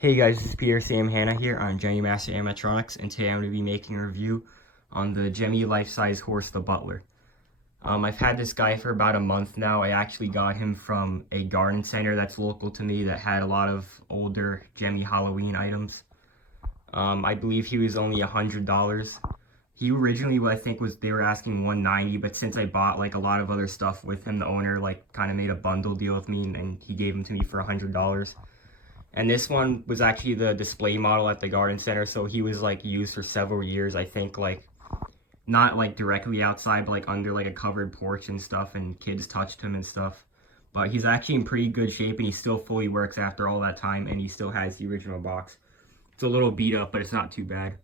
Hey guys, this is Peter Sam Hanna here on Gemmy Master Animatronics, and today I'm going to be making a review on the Gemmy life-size horse, the Butler. I've had this guy for about a month now. I actually got him from a garden center that's local to me that had a lot of older Gemmy Halloween items. I believe he was only $100. He originally, I think, they were asking $190, but since I bought like a lot of other stuff with him, the owner like kind of made a bundle deal with me, and he gave him to me for $100. And this one was actually the display model at the garden center, so he was like used for several years. I think like not like directly outside, but like under like a covered porch and stuff, and kids touched him and stuff. But he's actually in pretty good shape, and he still fully works after all that time, and he still has the original box. It's a little beat up, but it's not too bad.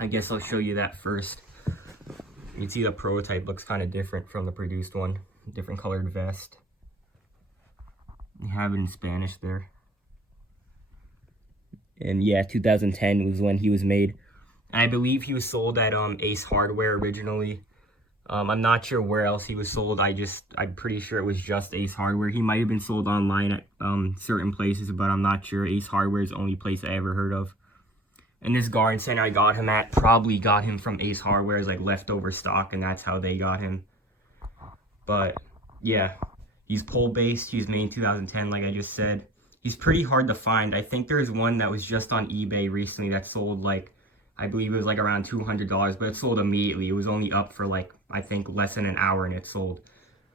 I guess I'll show you that first. You can see the prototype looks kind of different from the produced one. Different colored vest. You have it in Spanish there. And yeah, 2010 was when he was made. And I believe he was sold at Ace Hardware originally. I'm not sure where else he was sold. I'm pretty sure it was just Ace Hardware. He might have been sold online at certain places, but I'm not sure. Ace Hardware is the only place I ever heard of. And this garden center I got him at probably got him from Ace Hardware as like leftover stock, and that's how they got him. But yeah, he's pole based. He was made in 2010, like I just said. He's pretty hard to find. I think there's one that was just on eBay recently that sold like, I believe it was like around $200, but it sold immediately. It was only up for like, I think less than an hour and it sold.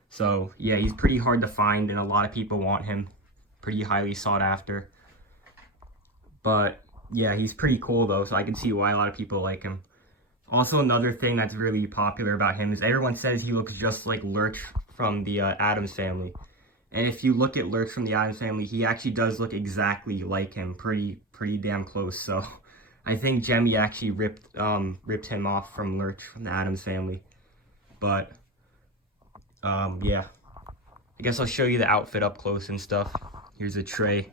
So yeah, he's pretty hard to find, and a lot of people want him. Pretty highly sought after. But yeah, he's pretty cool though, so I can see why a lot of people like him. Also, another thing that's really popular about him is everyone says he looks just like Lurch from the Addams Family. And if you look at Lurch from the Addams Family, he actually does look exactly like him, pretty damn close. So I think Gemmy actually ripped him off from Lurch from the Addams Family. But yeah, I guess I'll show you the outfit up close and stuff. Here's a tray.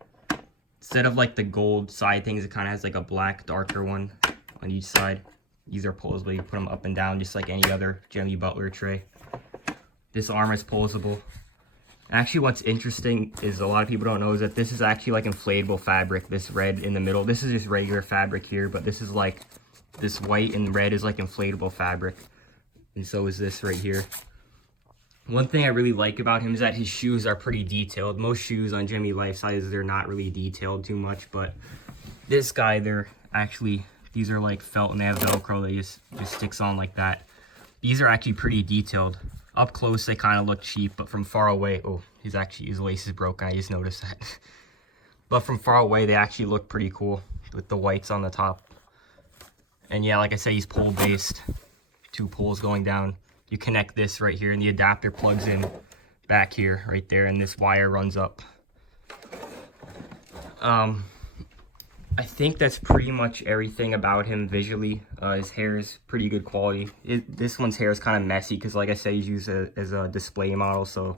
Instead of like the gold side things, it kind of has like a black darker one on each side. These are posable. You put them up and down just like any other Gemmy Butler tray. This armor is posable. Actually, what's interesting is a lot of people don't know is that this is actually like inflatable fabric, this red in the middle. This is just regular fabric here, but this is like, this white and red is like inflatable fabric. And so is this right here. One thing I really like about him is that his shoes are pretty detailed. Most shoes on Gemmy life sizes, they're not really detailed too much, but this guy, these are like felt and they have Velcro that just sticks on like that. These are actually pretty detailed. Up close, they kind of look cheap, but from far away, oh, his lace is broken. I just noticed that. But from far away, they actually look pretty cool with the whites on the top. And yeah, like I said, he's pole based. 2 poles going down. You connect this right here, and the adapter plugs in back here, right there, and this wire runs up. I think that's pretty much everything about him visually. His hair is pretty good quality. This one's hair is kind of messy because, like I said, he's used as a display model, so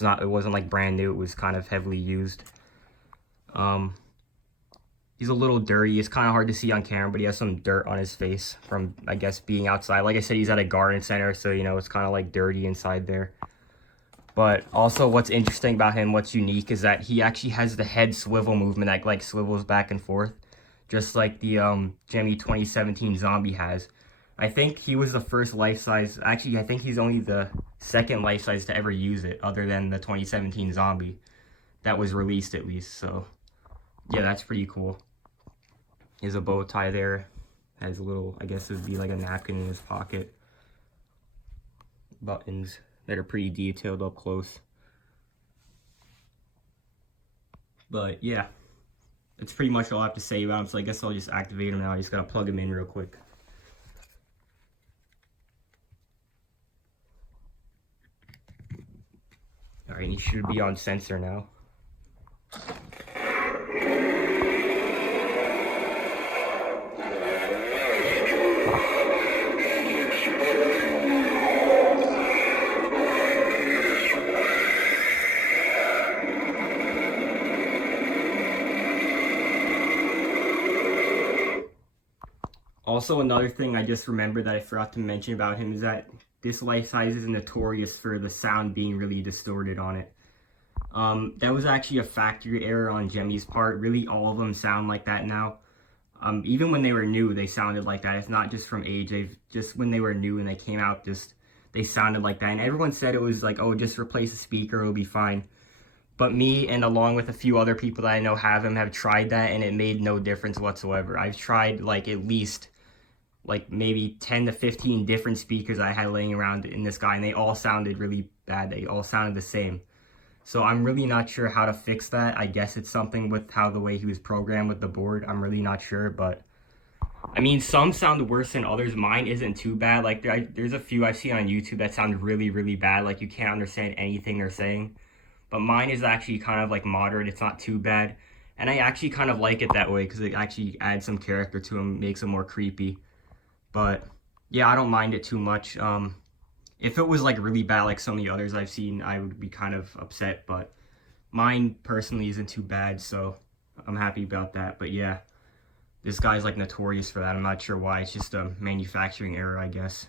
it wasn't like brand new. It was kind of heavily used. He's a little dirty. It's kind of hard to see on camera, but he has some dirt on his face from, I guess, being outside. Like I said, he's at a garden center, so you know it's kind of like dirty inside there. But also what's interesting about him, what's unique, is that he actually has the head swivel movement that like swivels back and forth, just like the Gemmy 2017 Zombie has. I think he was the first life-size, actually I think he's only the second life-size to ever use it, other than the 2017 Zombie that was released at least. So yeah, that's pretty cool. He has a bow tie there, has a little, I guess it would be like a napkin in his pocket. Buttons that are pretty detailed up close. But yeah, that's pretty much all I have to say about him, so I guess I'll just activate him now. I just gotta plug him in real quick. Alright, he should be on sensor now. Also, another thing I just remembered that I forgot to mention about him is that this life size is notorious for the sound being really distorted on it. That was actually a factory error on Gemmy's part. Really, all of them sound like that now. Even when they were new, they sounded like that. It's not just from age. They've just, when they were new and they came out, just, they sounded like that. And everyone said it was like, oh, just replace the speaker, it'll be fine. But me, and along with a few other people that I know have tried that, and it made no difference whatsoever. I've tried like at least like maybe 10 to 15 different speakers I had laying around in this guy, and they all sounded really bad. They all sounded the same. So I'm really not sure how to fix that. I guess it's something with how the way he was programmed with the board. I'm really not sure, but I mean, some sound worse than others. Mine isn't too bad. Like there's a few I've seen on YouTube that sound really, really bad. Like you can't understand anything they're saying. But mine is actually kind of like moderate. It's not too bad. And I actually kind of like it that way because it actually adds some character to him, makes him more creepy. But yeah, I don't mind it too much. If it was like really bad like some of the others I've seen, I would be kind of upset. But mine personally isn't too bad, so I'm happy about that. But yeah, this guy's like notorious for that. I'm not sure why. It's just a manufacturing error, I guess.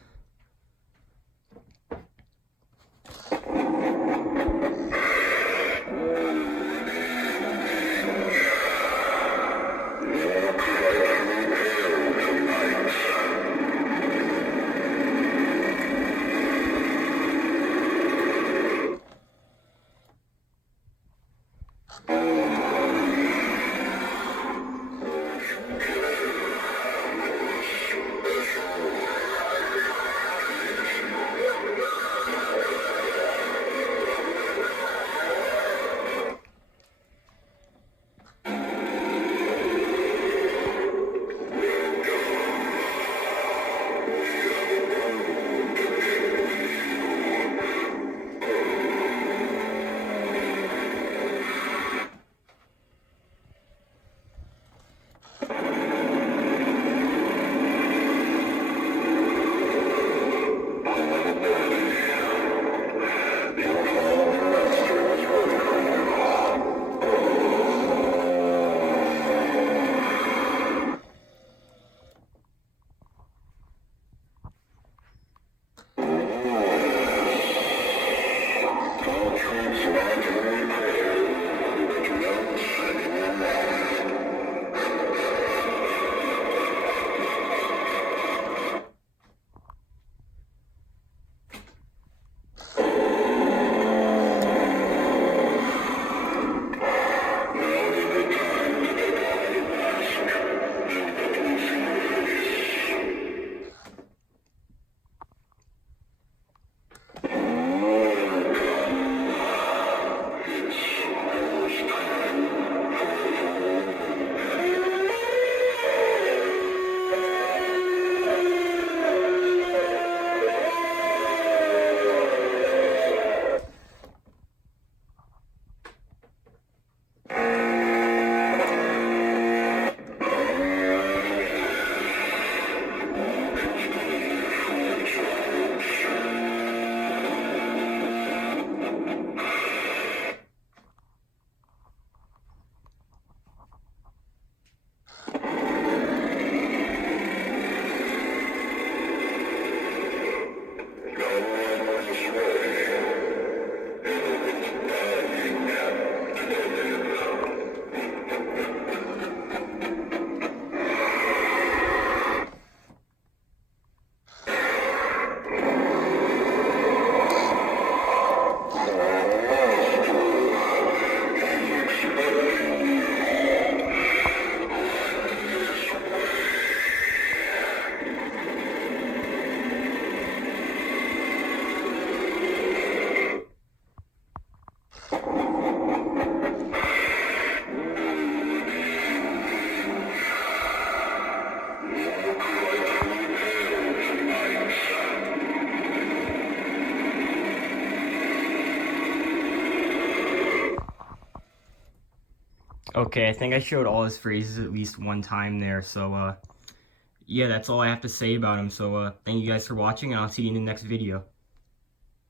Okay, I think I showed all his phrases at least one time there, so yeah, that's all I have to say about him. So thank you guys for watching, and I'll see you in the next video.